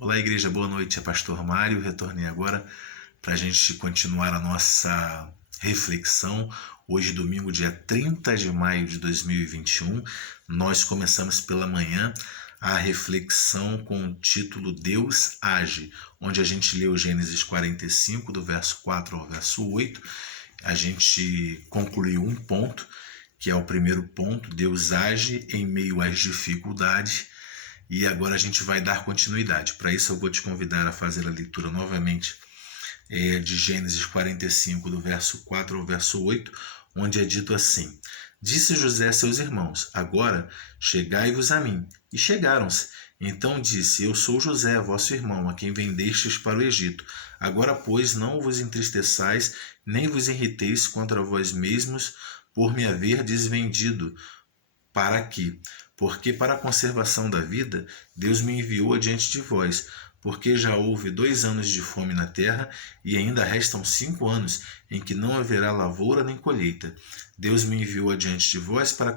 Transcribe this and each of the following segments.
Olá, igreja, boa noite. É Pastor Mário. Retornei agora para a gente continuar a nossa reflexão. Hoje, domingo, dia 30 de maio de 2021, nós começamos pela manhã a reflexão com o título Deus Age, onde a gente leu Gênesis 45, do verso 4 ao verso 8. A gente concluiu um ponto, que é o primeiro ponto: Deus age em meio às dificuldades. E agora a gente vai dar continuidade. Para isso eu vou te convidar a fazer a leitura novamente de Gênesis 45, do verso 4 ao verso 8, onde é dito assim: Disse José a seus irmãos: Agora chegai-vos a mim. E chegaram-se. Então disse: Eu sou José, vosso irmão, a quem vendestes para o Egito. Agora, pois, não vos entristeçais, nem vos irriteis contra vós mesmos, por me haverdes vendido para aqui, porque para a conservação da vida Deus me enviou adiante de vós, porque já houve 2 anos de fome na terra, e ainda restam 5 anos em que não haverá lavoura nem colheita. Deus me enviou adiante de vós para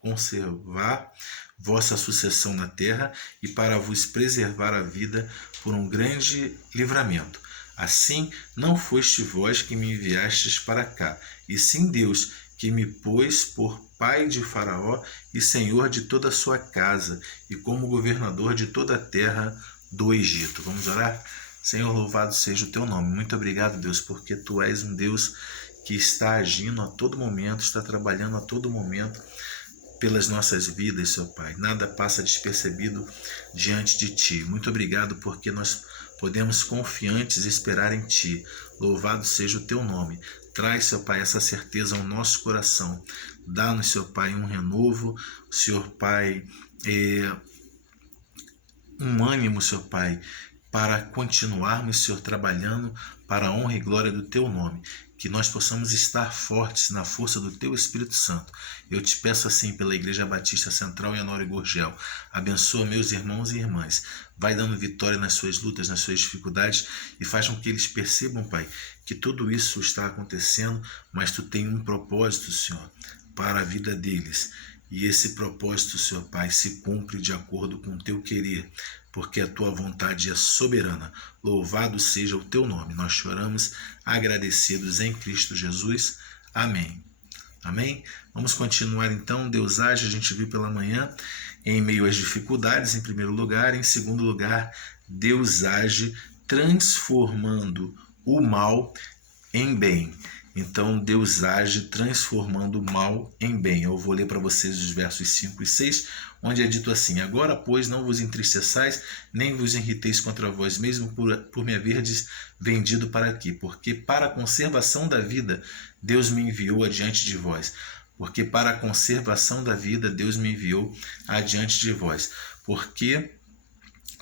conservar vossa sucessão na terra e para vos preservar a vida por um grande livramento. Assim, não foste vós que me enviastes para cá, e sim Deus, que me pôs por pai de Faraó e senhor de toda a sua casa, e como governador de toda a terra do Egito. Vamos orar? Senhor, louvado seja o teu nome. Muito obrigado, Deus, porque tu és um Deus que está agindo a todo momento, está trabalhando a todo momento pelas nossas vidas, Seu Pai. Nada passa despercebido diante de Ti. Muito obrigado porque nós podemos confiantes esperar em Ti. Louvado seja o Teu nome. Traz, Seu Pai, essa certeza ao nosso coração. Dá-nos, Seu Pai, um renovo, Senhor Pai, um ânimo, Seu Pai, para continuarmos, Senhor, trabalhando para a honra e glória do Teu nome. Que nós possamos estar fortes na força do Teu Espírito Santo. Eu te peço assim pela Igreja Batista Central e Honório Gurgel. Abençoa meus irmãos e irmãs. Vai dando vitória nas suas lutas, nas suas dificuldades, e faz com que eles percebam, Pai, que tudo isso está acontecendo, mas Tu tem um propósito, Senhor, para a vida deles. E esse propósito, Senhor Pai, se cumpre de acordo com o Teu querer, porque a Tua vontade é soberana. Louvado seja o Teu nome. Nós choramos agradecidos em Cristo Jesus. Amém. Amém? Vamos continuar então. Deus age, a gente viu pela manhã, em meio às dificuldades, em primeiro lugar. Em segundo lugar, Deus age transformando o mal em bem. Então Deus age transformando o mal em bem. Eu vou ler para vocês os versos 5 e 6, onde é dito assim: Agora, pois, não vos entristeçais, nem vos irriteis contra vós mesmo por me haverdes vendido para aqui, porque para a conservação da vida Deus me enviou adiante de vós. Porque para a conservação da vida Deus me enviou adiante de vós. Porque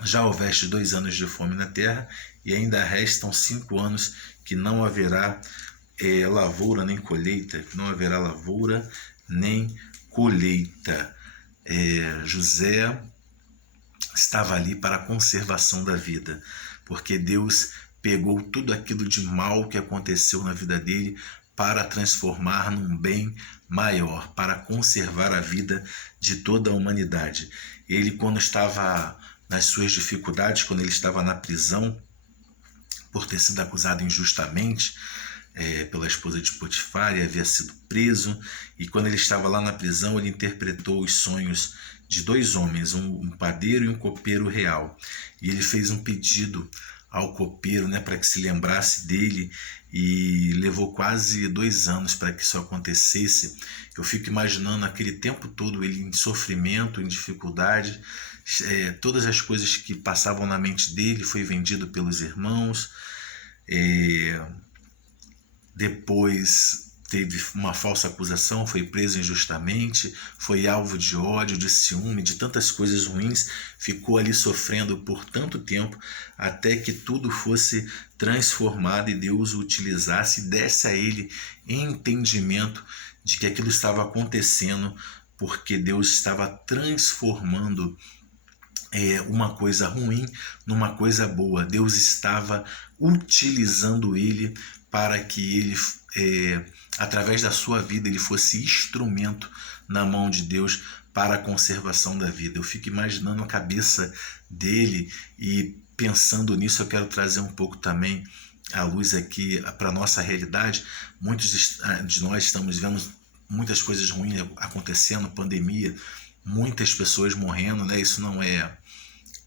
já houveste 2 anos de fome na terra, e ainda restam 5 anos que não haverá lavoura nem colheita, não haverá lavoura nem colheita. José estava ali para a conservação da vida, porque Deus pegou tudo aquilo de mal que aconteceu na vida dele para transformar num bem maior, para conservar a vida de toda a humanidade. Ele, quando estava nas suas dificuldades, quando ele estava na prisão por ter sido acusado injustamente pela esposa de Potifar, e havia sido preso, e quando ele estava lá na prisão, ele interpretou os sonhos de 2 homens, um padeiro e um copeiro real, e ele fez um pedido ao copeiro, para que se lembrasse dele, e levou quase 2 anos para que isso acontecesse. Eu fico imaginando aquele tempo todo ele em sofrimento, em dificuldade, todas as coisas que passavam na mente dele. Foi vendido pelos irmãos, depois teve uma falsa acusação, foi preso injustamente, foi alvo de ódio, de ciúme, de tantas coisas ruins, ficou ali sofrendo por tanto tempo, até que tudo fosse transformado e Deus o utilizasse e desse a ele entendimento de que aquilo estava acontecendo, porque Deus estava transformando uma coisa ruim numa coisa boa. Deus estava utilizando ele para que ele, através da sua vida, ele fosse instrumento na mão de Deus para a conservação da vida. Eu fico imaginando a cabeça dele e pensando nisso, eu quero trazer um pouco também a luz aqui para a nossa realidade. Muitos de nós estamos vendo muitas coisas ruins acontecendo, pandemia, muitas pessoas morrendo, né? Isso não é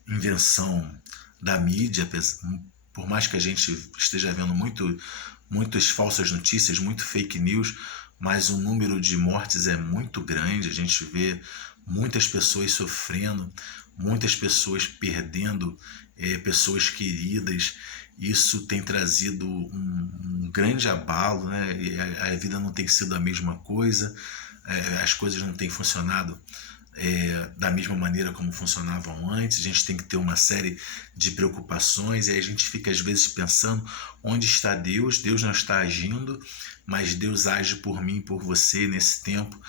invenção da mídia, por mais que a gente esteja vendo muitas falsas notícias, muito fake news, mas o número de mortes é muito grande. A gente vê muitas pessoas sofrendo, muitas pessoas perdendo pessoas queridas. Isso tem trazido um grande abalo, né? A vida não tem sido a mesma coisa, as coisas não têm funcionado da mesma maneira como funcionavam antes. A gente tem que ter uma série de preocupações, e aí a gente fica às vezes pensando: onde está Deus? Deus não está agindo, mas Deus age por mim e por você nesse tempo,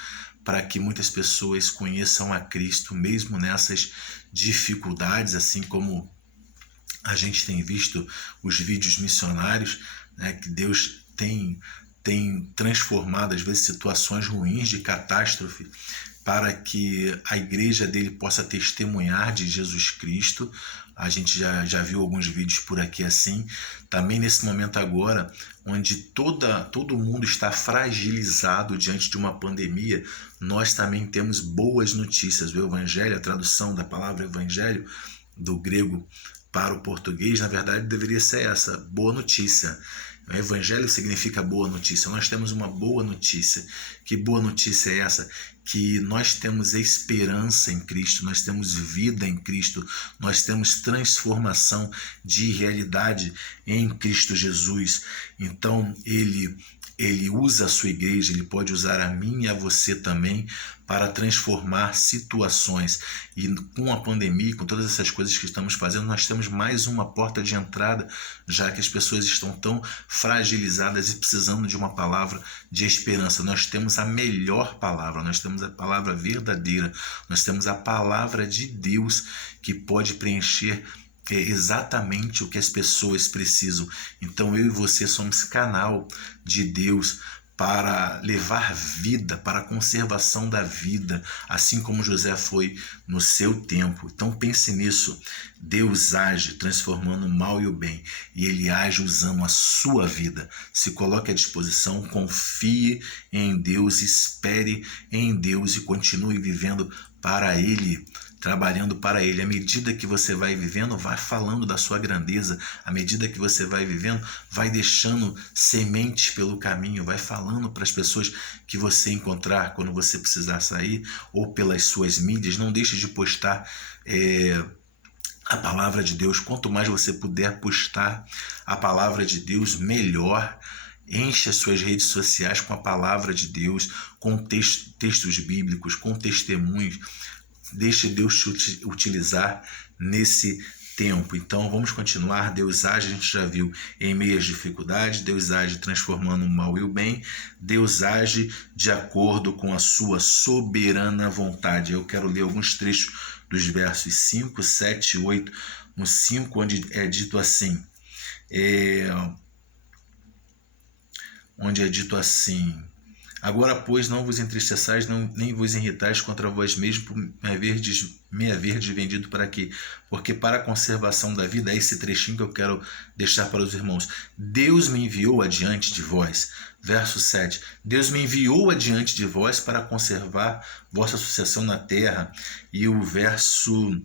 para que muitas pessoas conheçam a Cristo, mesmo nessas dificuldades, assim como a gente tem visto os vídeos missionários, né, que Deus tem transformado às vezes situações ruins de catástrofe para que a igreja dele possa testemunhar de Jesus Cristo. A gente já viu alguns vídeos por aqui assim. Também nesse momento agora, onde todo mundo está fragilizado diante de uma pandemia, nós também temos boas notícias. O Evangelho, a tradução da palavra Evangelho, do grego para o português, na verdade deveria ser essa: boa notícia. O Evangelho significa boa notícia. Nós temos uma boa notícia. Que boa notícia é essa? Que nós temos esperança em Cristo, nós temos vida em Cristo, nós temos transformação de realidade em Cristo Jesus. Então ele usa a sua igreja, ele pode usar a mim e a você também para transformar situações. E com a pandemia, com todas essas coisas que estamos fazendo, nós temos mais uma porta de entrada, já que as pessoas estão tão fragilizadas e precisando de uma palavra de esperança. Nós temos a melhor palavra, nós temos a palavra verdadeira, nós temos a palavra de Deus, que pode preencher exatamente o que as pessoas precisam. Então eu e você somos canal de Deus para levar vida, para a conservação da vida, assim como José foi no seu tempo. Então pense nisso: Deus age transformando o mal e o bem, e Ele age usando a sua vida. Se coloque à disposição, confie em Deus, espere em Deus e continue vivendo para Ele, trabalhando para Ele. À medida que você vai vivendo, vai falando da sua grandeza. À medida que você vai vivendo, vai deixando sementes pelo caminho, vai falando para as pessoas que você encontrar quando você precisar sair, ou pelas suas mídias. Não deixe de postar a palavra de Deus. Quanto mais você puder postar a palavra de Deus, melhor. Enche as suas redes sociais com a palavra de Deus, com textos bíblicos, com testemunhos. Deixe Deus te utilizar nesse tempo. Então vamos continuar. Deus age, a gente já viu, em meio às dificuldades. Deus age transformando o mal e o bem. Deus age de acordo com a sua soberana vontade. Eu quero ler alguns trechos dos versos 5, 7 e 8. No 5, onde é dito assim, agora, pois, não vos entristeçais, nem vos irritais contra vós mesmos por me haverdes vendido para quê? Porque para a conservação da vida, é esse trechinho que eu quero deixar para os irmãos. Deus me enviou adiante de vós. Verso 7. Deus me enviou adiante de vós para conservar vossa sucessão na terra. E o verso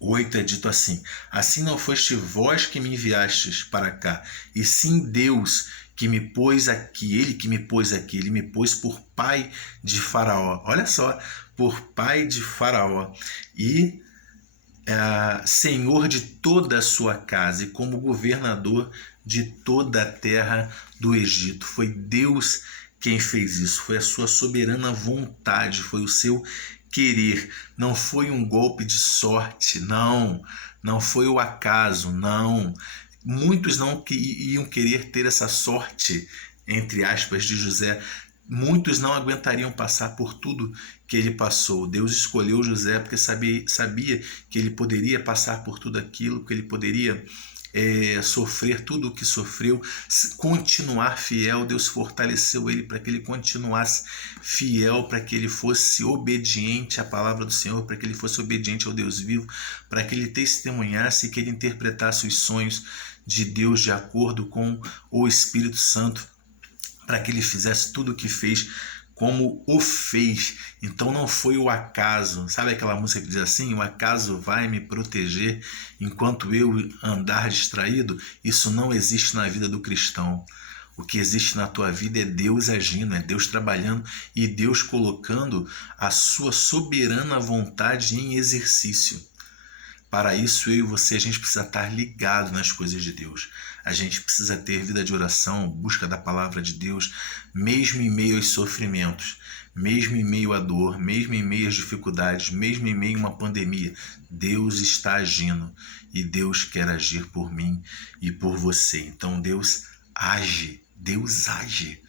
8 é dito assim: assim não foste vós que me enviastes para cá, e sim Deus que me pôs aqui. Ele me pôs por pai de Faraó. Olha só, por pai de Faraó e senhor de toda a sua casa, e como governador de toda a terra do Egito. Foi Deus quem fez isso, foi a sua soberana vontade, foi o seu querer. Não foi um golpe de sorte, não foi o acaso, não. Muitos não iam querer ter essa sorte, entre aspas, de José. Muitos não aguentariam passar por tudo que ele passou. Deus escolheu José porque sabia que ele poderia passar por tudo aquilo, que ele poderia sofrer tudo o que sofreu, continuar fiel. Deus fortaleceu ele para que ele continuasse fiel, para que ele fosse obediente à palavra do Senhor, para que ele fosse obediente ao Deus vivo, para que ele testemunhasse e que ele interpretasse os sonhos de Deus de acordo com o Espírito Santo, para que ele fizesse tudo o que fez como o fez. Então não foi o acaso. Sabe aquela música que diz assim: o acaso vai me proteger enquanto eu andar distraído? Isso não existe na vida do cristão. O que existe na tua vida é Deus agindo, é Deus trabalhando e Deus colocando a sua soberana vontade em exercício. Para isso, eu e você, a gente precisa estar ligado nas coisas de Deus. A gente precisa ter vida de oração, busca da palavra de Deus, mesmo em meio aos sofrimentos, mesmo em meio à dor, mesmo em meio às dificuldades, mesmo em meio a uma pandemia. Deus está agindo e Deus quer agir por mim e por você. Então Deus age, Deus age.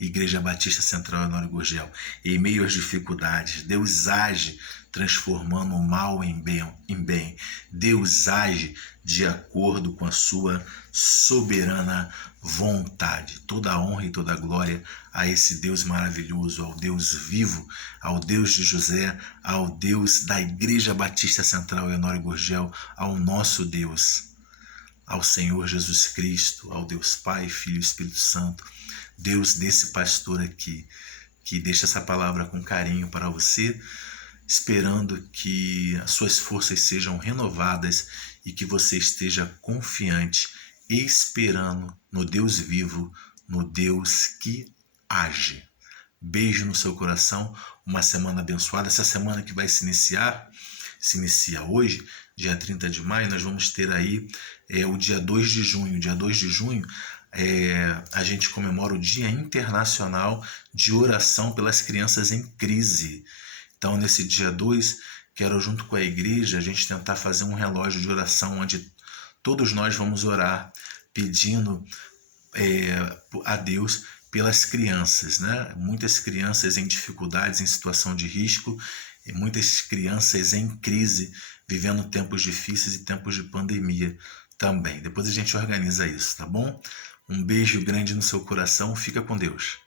Igreja Batista Central Honório Gurgel, em meio às dificuldades, Deus age transformando o mal em bem. Deus age de acordo com a sua soberana vontade. Toda a honra e toda a glória a esse Deus maravilhoso, ao Deus vivo, ao Deus de José, ao Deus da Igreja Batista Central Honório Gurgel, ao nosso Deus, ao Senhor Jesus Cristo, ao Deus Pai, Filho e Espírito Santo. Deus desse pastor aqui, que deixa essa palavra com carinho para você, esperando que as suas forças sejam renovadas e que você esteja confiante, esperando no Deus vivo, no Deus que age. Beijo no seu coração, uma semana abençoada. Essa semana que vai se inicia hoje, dia 30 de maio, nós vamos ter aí o dia 2 de junho. Dia 2 de junho, a gente comemora o Dia Internacional de Oração pelas Crianças em Crise. Então, nesse dia 2, quero, junto com a igreja, a gente tentar fazer um relógio de oração onde todos nós vamos orar pedindo a Deus pelas crianças, né? Muitas crianças em dificuldades, em situação de risco, e muitas crianças em crise, vivendo tempos difíceis e tempos de pandemia também. Depois a gente organiza isso, tá bom? Um beijo grande no seu coração, fica com Deus.